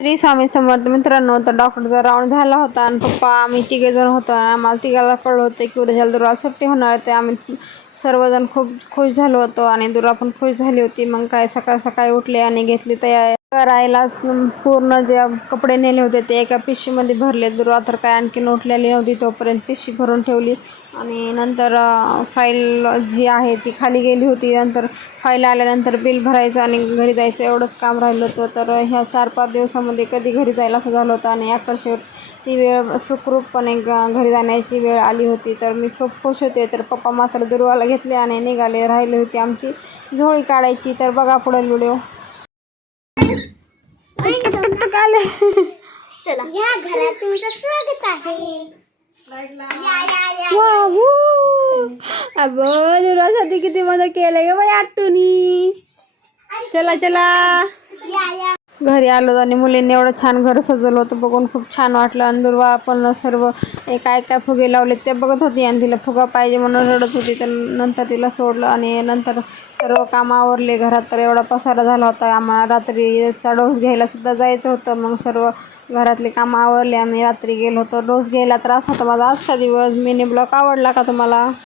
श्री स्वामी समर्थ मित्रांनो. तर डॉक्टरचा राऊंड झाला होता आणि पप्पा आम्ही तिघेजण होतो. आम्हाला तिघाला कळलं होतं की उद्या दुराला सुट्टी होणार. ते आम्ही सर्वजण खूप खुश झालो होतो आणि दुरा पण खुश झाली होती. मग काय सकाळ सकाळी उठले आणि घेतली तयारी करायला. पूर्ण जे कपडे नेले होते ते एका पिशवीमध्ये भरले. दुरा तर काय आणखीन उठलेली नव्हती तोपर्यंत पिशवी भरून ठेवली. आणि नंतर फाईल जी आहे ती खाली गेली होती. नंतर फाईल आल्यानंतर बिल भरायचं आणि घरी जायचं एवढंच काम राहिलं होतं. तर ह्या 4-5 दिवसामध्ये कधी घरी जायला असं झालं होतं आणि आकर्षक ती वेळ सुखरूपपणे घरी जाण्याची वेळ आली होती. तर मी खूप खुश होते. तर पप्पा मात्र दुर्वाला घेतले आणि निघाले. राहिली होती आमची झोळी काढायची. तर बघा पुढे व्हिडिओ. आले. चला या घरात तुमचं स्वागत आहे. अगं दुरासाठी किती मजा केलं ग बाई आटूनी. चला चला. घरी आलो आणि मुलींनी एवढं छान घर सजवलं होतं बघून खूप छान वाटलं. आणि दुर्वा आपण सर्व काय काय फुगे लावले ते बघत होती आणि तिला फुगा पाहिजे म्हणून रडत होती. तर नंतर तिला सोडलं आणि नंतर सर्व कामं आवरले घरात. तर एवढा पसारा झाला होता. आम्हाला रात्रीचा डोस घ्यायला सुद्धा जायचं होतं. मग सर्व घरातले कामं आवरले. आम्ही रात्री गेलो होतो डोस घ्यायला. त्रास होता माझा आजचा दिवस. मिनी ब्लॉग आवडला का तुम्हाला?